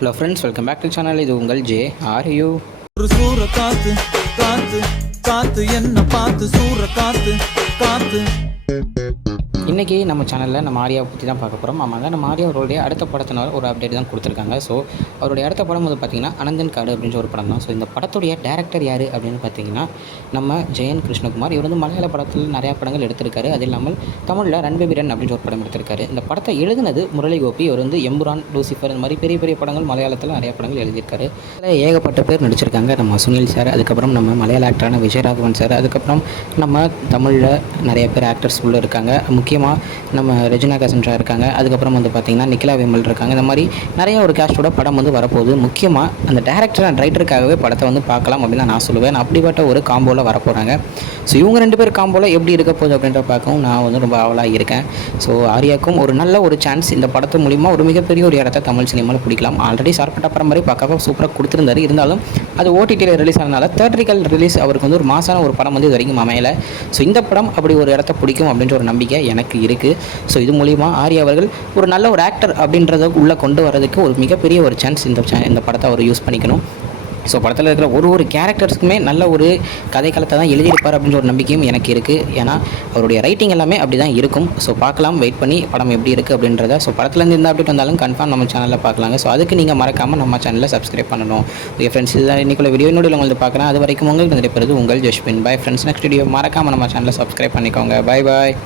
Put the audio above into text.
Hello friends, welcome back to channel. இது உங்கள் J are you. ஒரு சூற காத்து காத்து காத்து என்ன பார்த்து சூற காத்து காத்து. இன்றைக்கி நம்ம சேனலில் நம்ம ஆர்யாவை பற்றி தான் பார்க்க போகிறோம். ஆமாங்க, நம்ம ஆர்யா அவருடைய அடுத்த படத்தினால ஒரு அப்டேட் தான் கொடுத்துருக்காங்க. ஸோ அவருடைய அடுத்த படம் வந்து பார்த்திங்கன்னா அனந்தன் காடு அப்படின்ற ஒரு படம் தான். ஸோ இந்த படத்துடைய டேரக்டர் யார் அப்படின்னு பார்த்தீங்கன்னா நம்ம ஜெயன் கிருஷ்ணகுமார். இவர் வந்து மலையாள படத்தில் நிறையா படங்கள் எடுத்திருக்காரு. அது இல்லாமல் தமிழில் ரன் பேபி ரன் அப்படின்ற ஒரு படம் எடுத்திருக்காரு. இந்த படத்தை எழுதினது முரளி கோபி. இவர் வந்து எம்புரான், லூசிஃபர், இந்த மாதிரி பெரிய பெரிய படங்கள் மலையாளத்தில் நிறையா படங்கள் எழுதியிருக்காரு. அதில் ஏகப்பட்ட பேர் நடிச்சிருக்காங்க. நம்ம சுனில் சார், அதுக்கப்புறம் நம்ம மலையாள ஆக்டரான விஜயராகவன் சார், அதுக்கப்புறம் நம்ம தமிழில் நிறைய பேர் ஆக்டர்ஸ் உள்ள இருக்காங்க. முக்கியமாக நம்ம ரெஜினா கசன்ட்ரா இருக்காங்க. அதுக்கப்புறம் வந்து பார்த்திங்கன்னா நிக்கிலா விமல் இருக்காங்க. இந்த மாதிரி நிறைய ஒரு கேஸ்டோட படம் வந்து வரப்போகுது. முக்கியமாக அந்த டேரக்டர் அண்ட் ரைட்டருக்காகவே படத்தை வந்து பார்க்கலாம் அப்படின்னு நான் சொல்லுவேன். அப்படிப்பட்ட ஒரு காம்போவில் வரப்போகிறாங்க. ஸோ இவங்க ரெண்டு பேர் காம்போவில் எப்படி இருக்க போகுது அப்படின்ற பார்க்கவும் நான் வந்து ரொம்ப ஆவலாக இருக்கேன். ஸோ ஆர்யாவுக்கும் ஒரு நல்ல ஒரு சான்ஸ் இந்த படத்து மூலிமா ஒரு மிகப்பெரிய ஒரு இடத்த தமிழ் சினிமாவில் பிடிக்கலாம். ஆல்ரெடி சார்பட்ட பரம்பரை பார்க்க சூப்பராக கொடுத்துருந்தாரு. இருந்தாலும் அது ஓடிடியில் ரிலீஸ் ஆனதுனால தேட்டரிக்கல் ரிலீஸ் அவருக்கு வந்து ஒரு மாசான ஒரு படம் வந்து இது வரைக்கும் அமையலை. ஸோ இந்த படம் அப்படி ஒரு இடத்த பிடிக்கும் அப்படின்ற ஒரு நம்பிக்கை எனக்கு இருக்குது. ஸோ இது மூலிமா ஆர்யா அவர்கள் ஒரு நல்ல ஒரு ஆக்டர் அப்படின்றத உள்ளே கொண்டு வரதுக்கு ஒரு மிகப்பெரிய ஒரு சான்ஸ் இந்த படத்தை அவர் யூஸ் பண்ணிக்கணும். ஸோ படத்தில் இருக்கிற ஒரு கேரக்டர்ஸுக்குமே நல்ல ஒரு கதைக்களத்தை தான் எழுதியிருப்பார் அப்படின்ற ஒரு நம்பிக்கையும் எனக்கு இருக்குது. ஏன்னா அவருடைய ரைட்டிங் எல்லாமே அப்படி தான் இருக்கும். ஸோ பார்க்கலாம், வெயிட் பண்ணி படம் எப்படி இருக்குது அப்படின்றத. ஸோ படத்துலேருந்து எந்த அப்டேட் வந்தாலும் கன்ஃபார்ம் நம்ம சேனலில் பார்க்கலாங்க. ஸோ அதுக்கு நீங்கள் மறக்காமல் நம்ம சேனலில் சப்ஸ்கிரைப் பண்ணணும். ஓகே ஃப்ரெண்ட்ஸ், இதுதான் இன்றைக்குள்ள வீடியோ. என்னோட உங்களுக்கு பார்க்குறேன். அது வரைக்கும் உங்களுக்கு நிறைய உங்கள் Jasbin. Bye friends. Next video மறக்காமல் நம்ம சேனலில் சப்ஸ்கிரைப் பண்ணிக்கோங்க. பை பாய்.